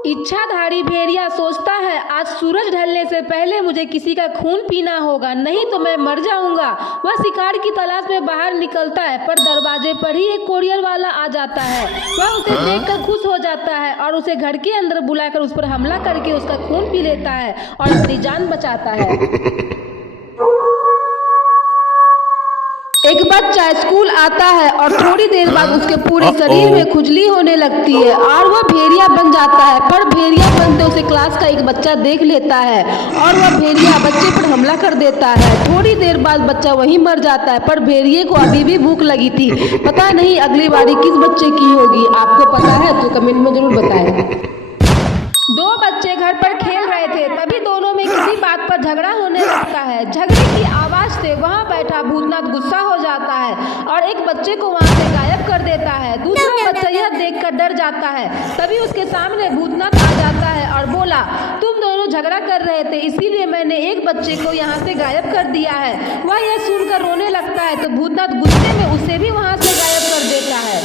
इच्छाधारी भेड़िया सोचता है आज सूरज ढलने से पहले मुझे किसी का खून पीना होगा, नहीं तो मैं मर जाऊंगा। वह शिकार की तलाश में बाहर निकलता है, पर दरवाजे पर ही एक कोरियर वाला आ जाता है। वह उसे देखकर खुश हो जाता है और उसे घर के अंदर बुलाकर उस पर हमला करके उसका खून पी लेता है और अपनी जान बचाता है। एक बच्चा स्कूल आता है और थोड़ी देर बाद उसके पूरे शरीर में खुजली होने लगती है और वह भेड़िया बन जाता है। पर भेड़िया बनते उसे क्लास का एक बच्चा देख लेता है और वह भेड़िया बच्चे पर हमला कर देता है। थोड़ी देर बाद बच्चा वहीं मर जाता है, पर भेड़िए को अभी भी भूख लगी थी। पता नहीं अगली बारी किस बच्चे की होगी। आपको पता है तो कमेंट में जरूर बताएं। दो बच्चे घर पर खेल रहे थे, तभी दोनों में किसी बात पर झगड़ा होने लगता है। झगड़े की आवाज से वहां बैठा भूतनाथ गुस्सा हो जाता है और एक बच्चे को वहां से गायब कर देता है। दूसरा बच्चा यह देखकर डर जाता है। तभी उसके सामने भूतनाथ आ जाता है और बोला, तुम दोनों झगड़ा कर रहे थे, इसीलिए मैंने एक बच्चे को यहाँ से गायब कर दिया है। वह यह सुनकर रोने लगता है तो भूतनाथ गुस्से में उसे भी वहां से गायब कर देता है।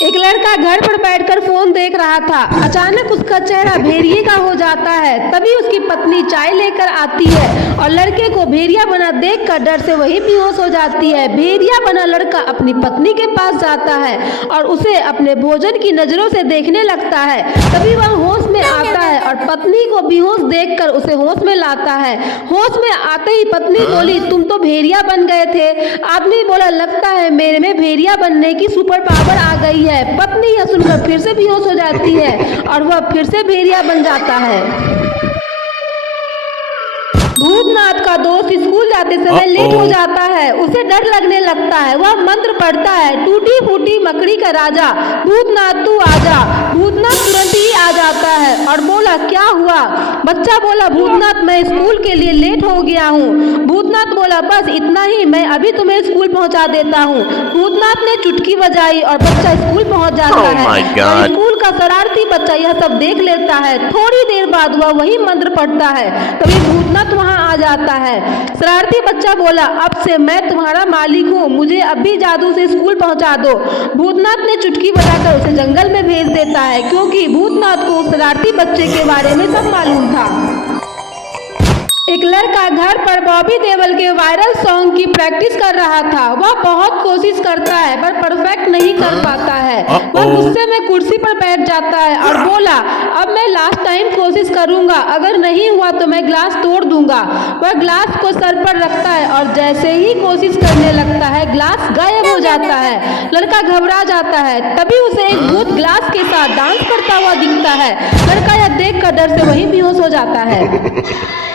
एक लड़का घर पर बैठकर फोन देख रहा था। अचानक उसका चेहरा भेड़िए का हो जाता है। तभी उसकी पत्नी चाय लेकर आती है और लड़के को भेड़िया बना देखकर डर से वही बेहोश हो जाती है। भेड़िया बना लड़का अपनी पत्नी के पास जाता है और उसे अपने भोजन की नजरों से देखने लगता है। तभी वह होश में आता है और पत्नी को बेहोश देखकर उसे होश में लाता है। होश में आते ही पत्नी बोली, तुम तो भेड़िया बन गए थे। आदमी बोला, लगता है मेरे में भेड़िया बनने की सुपर पावर आ गई है। पत्नी यह सुनकर फिर से बेहोश हो जाती है और वह फिर से भेड़िया बन जाता है। भूतनाथ का दोस्त स्कूल जाते समय लेट हो जाता है। उसे डर लगने लगता है। वह मंत्र पढ़ता है, टूटी फूटी मकड़ी का राजा, भूतनाथ तू आजा। भूतनाथ तुरंत ही आ जाता है और बोला, क्या हुआ? बच्चा बोला, भूतनाथ मैं स्कूल के लिए लेट हो गया हूँ। भूतनाथ बोला, बस इतना ही, मैं अभी तुम्हें स्कूल पहुँचा देता हूँ। भूतनाथ ने चुटकी बजाई और बच्चा स्कूल पहुँच जाता है और स्कूल का शरारती बच्चा यह सब देख लेता है। थोड़ी देर बाद वह वही मंत्र पढ़ता है। तभी भूतनाथ वहाँ आ जाता है। शरारती बच्चा बोला, अब से मैं तुम्हारा मालिक हूँ, मुझे अभी जादू से स्कूल पहुँचा दो। भूतनाथ ने चुटकी बजाकर उसे जंगल में भेज देता है, क्योंकि भूतनाथ को उस शरारती बच्चे के बारे में सब मालूम था। एक लड़का घर पर बॉबी देओल के वायरल सॉन्ग की प्रैक्टिस कर रहा था। वह बहुत कोशिश करता है पर परफेक्ट नहीं कर पाता है। वह गुस्से में कुर्सी पर बैठ जाता है और बोला, अब मैं लास्ट टाइम कोशिश करूंगा, अगर नहीं हुआ तो मैं ग्लास तोड़ दूंगा। वह ग्लास को सर पर रखता है और जैसे ही कोशिश करने लगता है ग्लास गायब हो जाता है। लड़का घबरा जाता है। तभी उसे एक भूत ग्लास के साथ डांस करता हुआ दिखता है। लड़का यह देखकर डर से वहीं बेहोश हो जाता है।